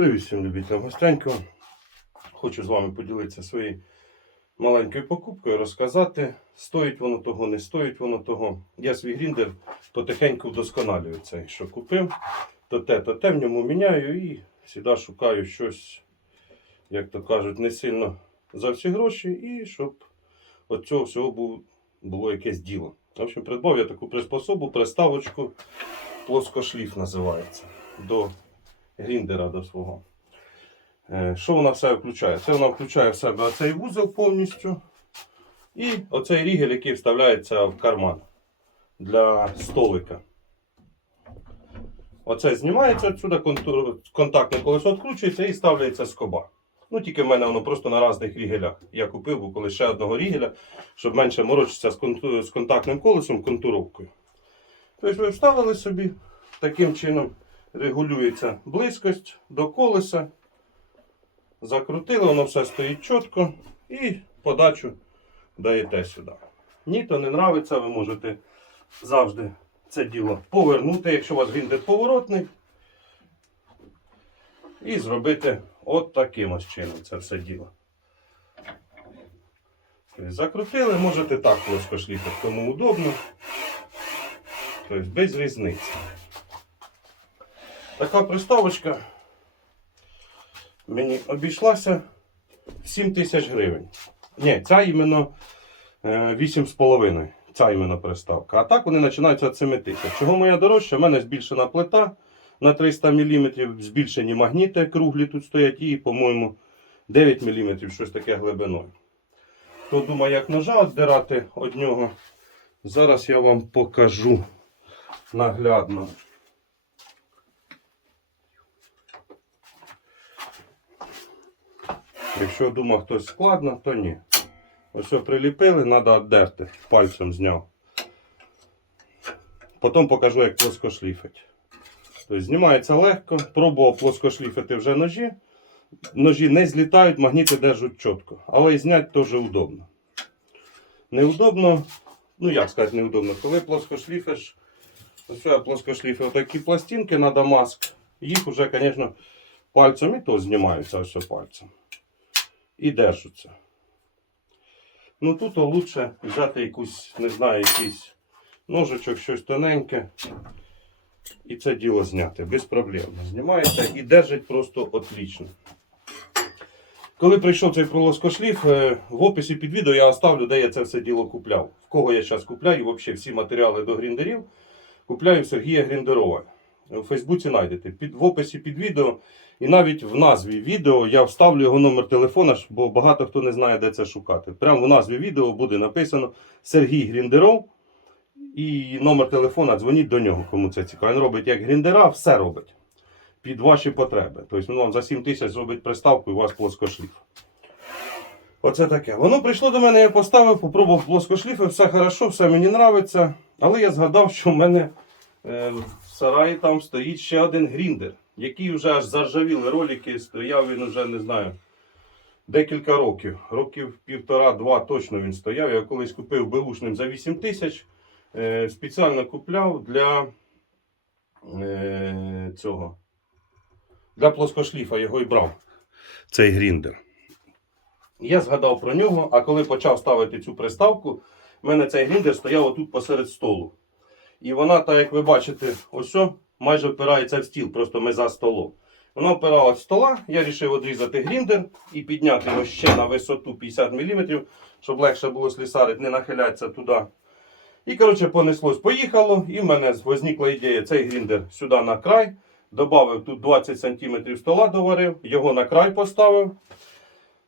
Привіт всім любителям гостянького. Хочу з вами поділитися своєю маленькою покупкою, розказати, стоїть воно того, не стоїть воно того. Я свій гріндер потихеньку вдосконалюю цей, що купив, то те, то те в ньому міняю і завжди шукаю щось, як то кажуть, не сильно за всі гроші, і щоб від цього всього було якесь діло. В общем, придбав я таку приспособу, приставочку, плоскошліф називається. До гріндера до свого. Е, Що вона в себе включає? Це вона включає в себе оцей вузол повністю. І оцей рігель, який вставляється в карман для столика. Оце знімається відсюди, контактне колесо відкручується і ставляється скоба. Ну, тільки в мене воно просто на різних рігелях. Я купив був коли ще одного рігеля, щоб менше морочитися з контактним колесом, контуровкою. Тобто ви вставили собі таким чином регулюється близькость до колеса. Закрутили, воно все стоїть чітко і подачу даєте сюди. Ні, то не нравиться, ви можете завжди це діло повернути, якщо у вас гріндер поворотний. І зробити от таким ось чином це все діло. Тобто Закрутили, можете так плоско шліфати, кому удобно. Тобто без різниці. Така приставочка мені обійшлася 7 тисяч гривень. Ні, ця іменно е, 8,5. Ця іменно приставка. А так вони починаються від 7 тисяч. Чого моя дорожча? У мене збільшена плита на 300 мм, збільшені магніти круглі тут стоять і, по-моєму, 9 мм, щось таке глибиною. Хто думає, як ножа віддирати від нього, зараз я вам покажу наглядно. Якщо думав хтось складно, то ні. Ось приліпили, треба віддерти. Пальцем зняв. Потім покажу, як плоскошліфить. Тобто знімається легко. Пробував плоскошліфити вже ножі. Ножі не злітають, магніти держать чітко. Але і зняти теж удобно. Неудобно, ну як сказати, неудобно, коли плоскошліфиш, ось я плоскошліфив такі пластинки на Дамаск. Їх вже, звісно, пальцем і то знімаються ось пальцем і держаться. Ну тут лучше взяти якусь, не знаю, якийсь ножичок, щось тоненьке. І це діло зняти. Безпроблемно. Знімається і держить просто отлично. Коли прийшов цей пролоскошліф, е, в описі під відео я оставлю, де я це все діло купляв. В кого я зараз купляю, взагалі всі матеріали до гріндерів купляю Сергія Гріндерова. У Фейсбуці знайдете. Під, в описі під відео і навіть в назві відео я вставлю його номер телефона, бо багато хто не знає, де це шукати. Прямо в назві відео буде написано Сергій Гріндеров і номер телефона. Дзвоніть до нього, кому це цікаво. Він робить як гріндера, все робить під ваші потреби. Тобто він вам за 7 тисяч зробить приставку і у вас плоскошліф. Оце таке. Воно прийшло до мене, я поставив, попробував плоскошліфи, все хорошо, все мені подобається. Але я згадав, що в мене е, в сараї там стоїть ще один гріндер, який вже аж заржавіли ролики, стояв він вже не знаю. Декілька років, років півтора-два точно він стояв. Я колись купив беушним за 8 тисяч. Е, спеціально купляв для е, цього. Для плоскошліфа його і брав. Цей гріндер. Я згадав про нього, а коли почав ставити цю приставку, в мене цей гріндер стояв отут посеред столу. І вона, так як ви бачите, ось о, майже впирається в стіл, просто ми за столом. Вона впиралась в стола, я вирішив відрізати гріндер і підняти його ще на висоту 50 мм, щоб легше було слісарити, не нахилятися туди. І, коротше, понеслось, поїхало, і в мене возникла ідея цей гріндер сюди на край. Добавив тут 20 см стола доварив, його на край поставив.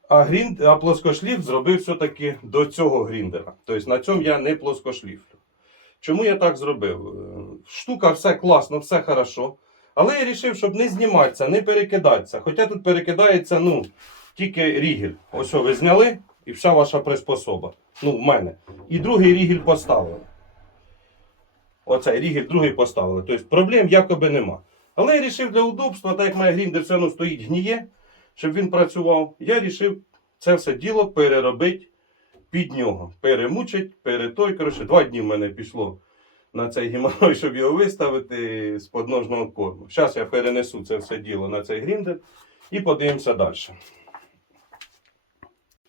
А, грінд, а плоскошліф зробив все-таки до цього гріндера. Тобто на цьому я не плоскошліфлю. Чому я так зробив? Е, Штука все класно, все хорошо. Але я вирішив, щоб не зніматися, не перекидатися. Хоча тут перекидається ну, тільки рігель. Ось ви зняли і вся ваша приспособа. Ну, в мене. І другий рігель поставили. Оцей рігель другий поставили. Тобто проблем якоби нема. Але я вирішив для удобства, так як моя гріндер все одно стоїть гніє, щоб він працював, я вирішив це все діло переробити під нього. Перемучить, перетой. Коротше, два дні в мене пішло на цей геморрой, щоб його виставити з подножного корму. Зараз я перенесу це все діло на цей гріндер і подивимося далі.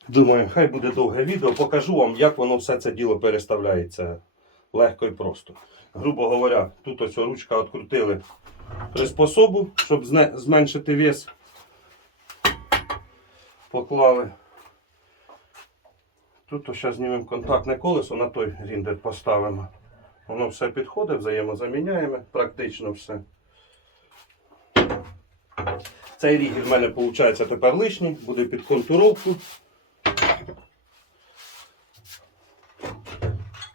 Думаю, хай буде довге відео, покажу вам, як воно все це діло переставляється легко і просто. Грубо говоря, тут ось ручка відкрутили приспособу, щоб зменшити вес. Поклали. Тут зараз знімемо контактне колесо, на той гріндер поставимо. Воно все підходить, взаємозаміняємо, практично все. Цей рігель в мене виходить тепер лишній, буде під контуровку.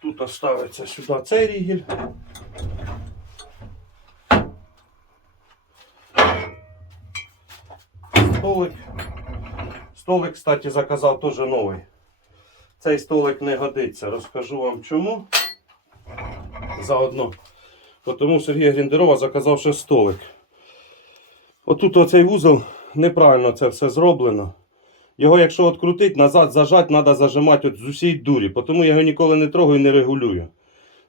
Тут оставиться сюди цей рігель. Столик. Столик, кстати, заказав теж новий. Цей столик не годиться. Розкажу вам чому. Заодно. Тому Сергій Гріндерова заказав ще столик. Отут оцей вузол неправильно це все зроблено. Його, якщо відкрутити, назад зажати, треба зажимати от з усієї дурі. Тому я його ніколи не трогаю і не регулюю.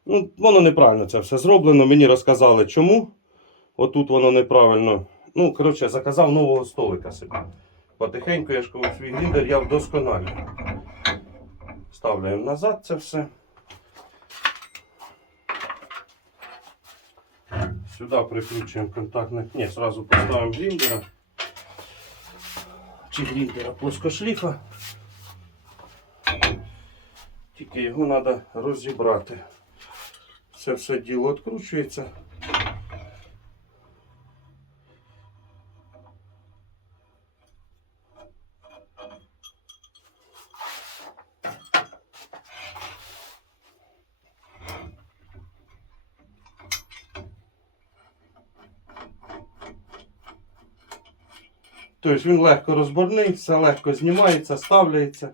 Ну, воно неправильно це все зроблено. Мені розказали чому. Отут воно неправильно. Ну, коротше, заказав нового столика собі. Потихеньку я ж свій гріндер я вдосконалюю. Ставляємо назад це все. Сюди прикручуємо контактне. Ні, зразу поставимо гріндера. Чи гріндера плоскошліфа. Тільки його треба розібрати. Це все діло відкручується. Тобто він легко розборний, все легко знімається, ставляється.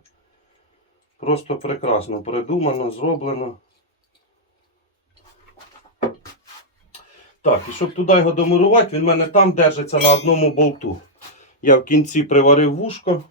Просто прекрасно придумано, зроблено. Так, і щоб туди його домурувати, він в мене там держиться на одному болту. Я в кінці приварив вушко.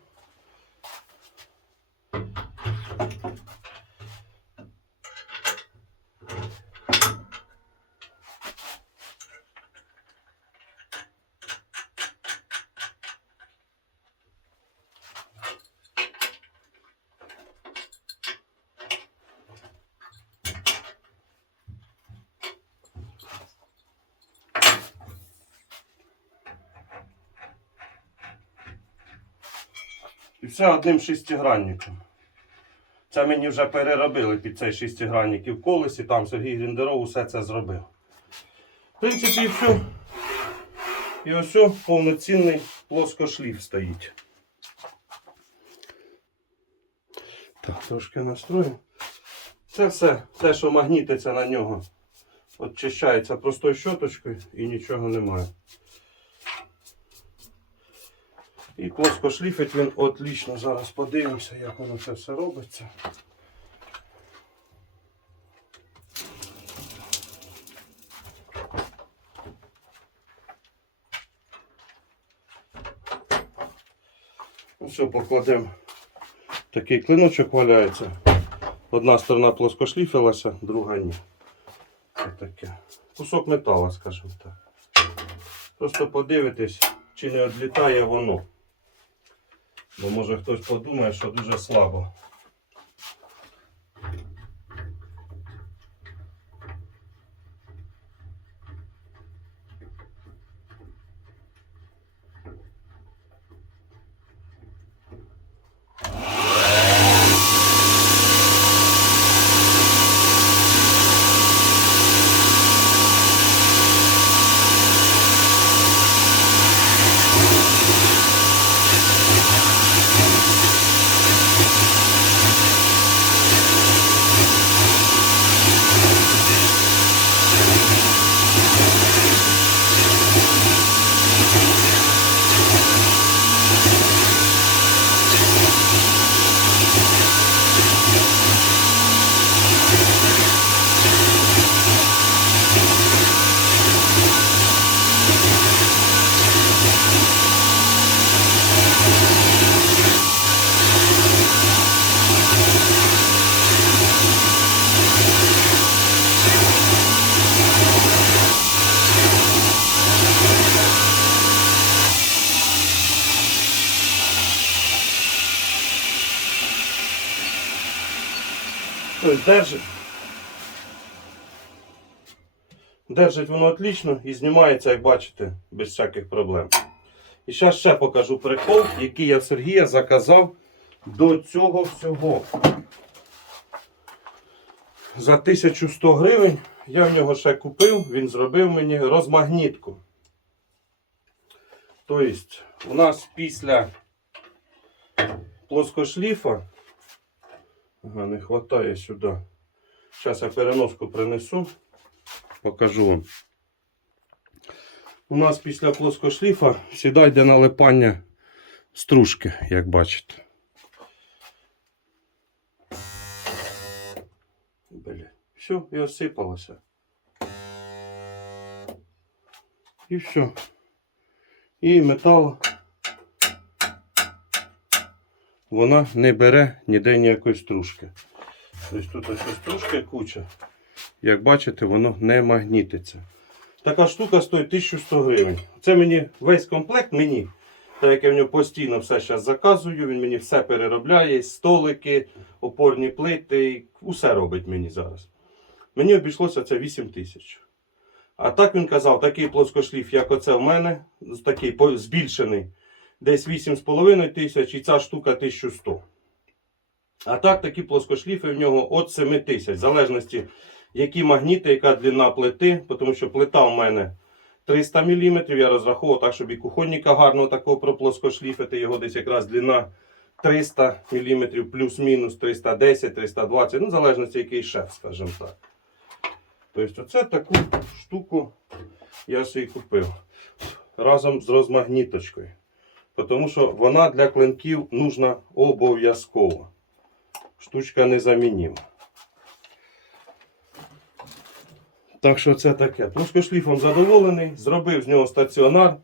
Все одним шестигранником. Це мені вже переробили під цей шестигранник і в колесі, там Сергій Гріндеров усе це зробив. В принципі, і все. І ось повноцінний плоскошліф стоїть. Так, трошки настрою. Це все, те, що магнітиться на нього, очищається простою щоточкою і нічого немає. І плоско шліфить він отлично. Зараз подивимося, як воно це все робиться. Ну все, покладемо. Такий клиночок валяється. Одна сторона плоскошліфилася, друга ні. Таке. Кусок металу, скажімо так. Просто подивитись, чи не відлітає воно. Бо може хтось подумає, що дуже слабо. Тобто держить. Держить воно отлично і знімається, як бачите, без всяких проблем. І зараз ще покажу прикол, який я Сергія заказав до цього всього. За 1100 гривень я в нього ще купив, він зробив мені розмагнітку. Тобто, у нас після плоскошліфа. Ага, не вистачає сюди. Зараз я переноску принесу, покажу вам. У нас після плоскошліфа завжди йде налипання стружки, як бачите. Бля. Все, і осипалося. І все. І метал вона не бере ніде ніякої стружки. Тобто тут ось стружки куча. Як бачите, воно не магнітиться. Така штука стоїть 1100 гривень. Це мені весь комплект мені. Так як я в нього постійно все зараз заказую, він мені все переробляє, столики, опорні плити, усе робить мені зараз. Мені обійшлося це 8 тисяч. А так він казав, такий плоскошліф, як оце в мене, такий збільшений, десь 8,5 тисяч і ця штука 1100. А так такі плоскошліфи в нього від 7 тисяч, в залежності, які магніти, яка длина плити, тому що плита в мене 300 мм, я розраховував так, щоб і кухонника гарно такого проплоскошліфити, його десь якраз длина 300 мм, плюс-мінус 310, 320, ну, в залежності, який шеф, скажімо так. Тобто, оце таку штуку я собі купив разом з розмагніточкою. Тому що вона для клинків нужна обов'язково. Штучка незамінима. Так що це таке. Плоскошліфом задоволений, зробив з нього стаціонар.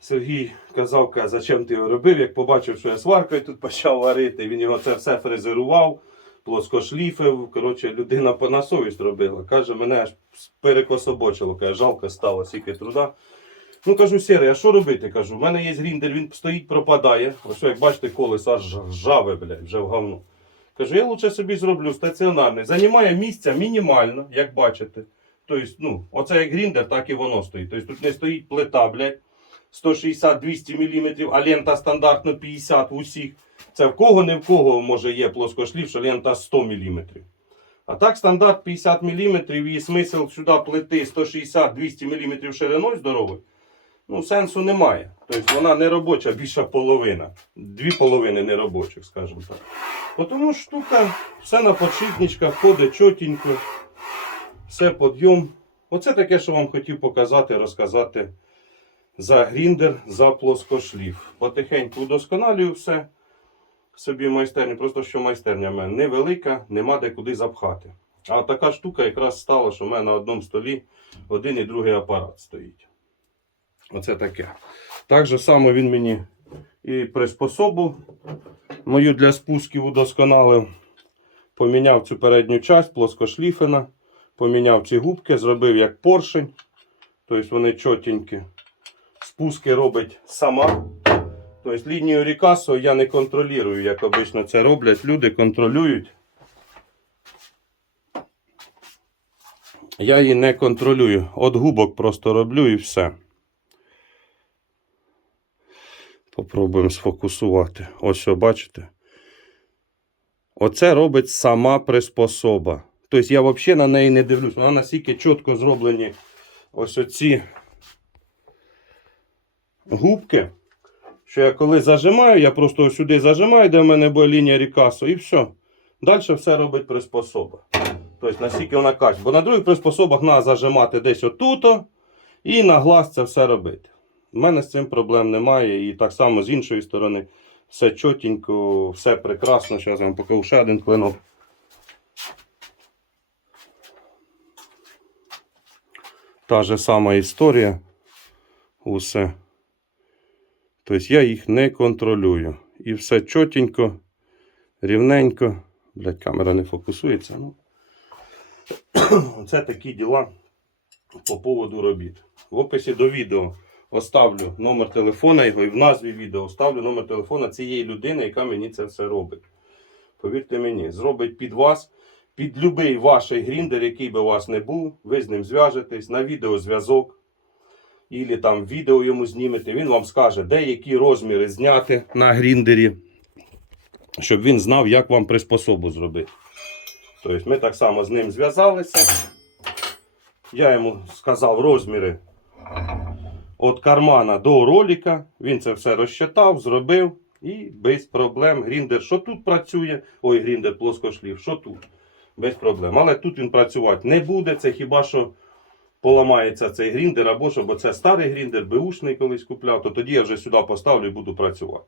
Сергій казав, каже, зачем ти його робив, як побачив, що я сваркою тут почав варити, він його це все фрезерував, плоскошліфив. Коротше, людина на совість робила. Каже, мене аж перекособочило, каже, жалко стало, скільки труда. Ну кажу, Сірий, а що робити? Кажу, в мене є гріндер, він стоїть, пропадає. Ось, як бачите, колесо аж ржаве, блядь, вже в говно. Кажу, я лучше собі зроблю стаціонарний. Займає місця мінімально, як бачите. Тобто, ну, оце як гріндер, так і воно стоїть. Тобто тут не стоїть плита, блядь, 160-200 мм, а лента стандартно 50 в усіх. Це в кого не в кого може є плоскошлів, що лента 100 мм. А так стандарт 50 мм і смисл сюди плити 160-200 мм шириною здоровою. Ну, сенсу немає. Тобто вона не робоча, більша половина. Дві половини не робочих, скажімо так. Тому штука, все на подшипничках, ходить чотенько, все подйом. Оце таке, що вам хотів показати, розказати за гріндер, за плоскошліф. Потихеньку удосконалюю все собі в майстерні. Просто що майстерня в мене невелика, нема де куди запхати. А така штука якраз стала, що в мене на одному столі один і другий апарат стоїть. Оце таке. Так же само він мені і приспособу мою для спусків удосконалив. Поміняв цю передню часть плоскошліфена, поміняв ці губки, зробив як поршень. Тобто вони чотенькі. Спуски робить сама. Тобто лінію Рікасо я не контролюю, як обично це роблять. Люди контролюють. Я її не контролюю. От губок просто роблю і все. Попробуємо сфокусувати. Ось бачите. Оце робить сама приспособа. Тобто я взагалі на неї не дивлюсь. Вона настільки чітко зроблені ось оці губки. Що я коли зажимаю, я просто ось сюди зажимаю, де в мене буде лінія Рікасо, і все. Далі все робить приспособа. Тобто настільки вона каче. Бо на других приспособах треба зажимати десь отут і на глаз це все робити. У мене з цим проблем немає. І так само з іншої сторони все чотенько, все прекрасно. Зараз я вам покажу ще один клинок. Та же сама історія. Усе. Тобто я їх не контролюю. І все чотенько, рівненько. Блять, камера не фокусується. Ну. Це такі діла по поводу робіт. В описі до відео оставлю номер телефона його і в назві відео оставлю номер телефона цієї людини, яка мені це все робить. Повірте мені, зробить під вас під будь-який ваш гріндер, який би у вас не був, ви з ним зв'яжетесь на відеозв'язок. Ілі там відео йому знімете, він вам скаже, де які розміри зняти на гріндері, щоб він знав, як вам приспособу зробити. Тобто ми так само з ним зв'язалися. Я йому сказав розміри від кармана до ролика. Він це все розчитав, зробив і без проблем. Гріндер, що тут працює, ой, гріндер плоскошлів, що тут. Без проблем. Але тут він працювати не буде. Це хіба що поламається цей гріндер, або що, бо це старий гріндер, беушний колись купляв, то тоді я вже сюди поставлю і буду працювати.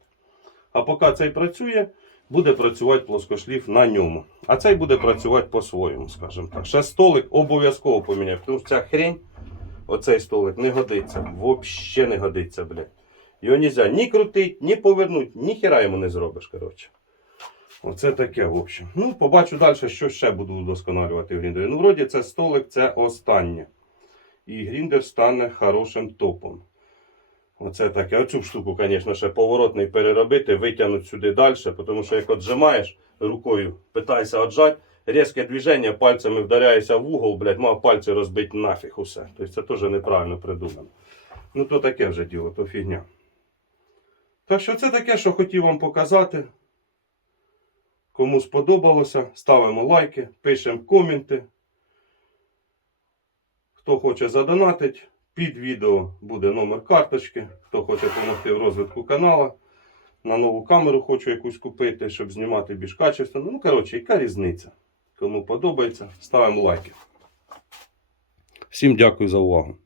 А поки цей працює, буде працювати плоскошліф на ньому. А цей буде працювати по-своєму, скажімо так. Ще столик обов'язково поміняю, тому що ця хрень, оцей столик не годиться. Взагалі не годиться, блядь. Його нельзя ні крутить, ні повернути, ні хіра йому не зробиш, коротше. Оце таке, в общем. Ну, побачу далі, що ще буду удосконалювати в гріндері. Ну, вроді це столик, це останнє. І гріндер стане хорошим топом. Оце таке. Оцю штуку, звісно, ще поворотний переробити, витягнути сюди далі, тому що як отжимаєш рукою, питаєшся отжати, різке движення, пальцями вдаряєшся в угол, блядь, мав пальці розбити нафіг усе. Тобто це теж неправильно придумано. Ну, то таке вже діло, то фігня. Так що це таке, що хотів вам показати. Кому сподобалося, ставимо лайки, пишемо коменти. Хто хоче задонатить, під відео буде номер карточки. Хто хоче допомогти в розвитку каналу. На нову камеру хочу якусь купити, щоб знімати більш качественно. Ну, коротше, яка різниця? Кому подобається, ставимо лайки. Всім дякую за увагу.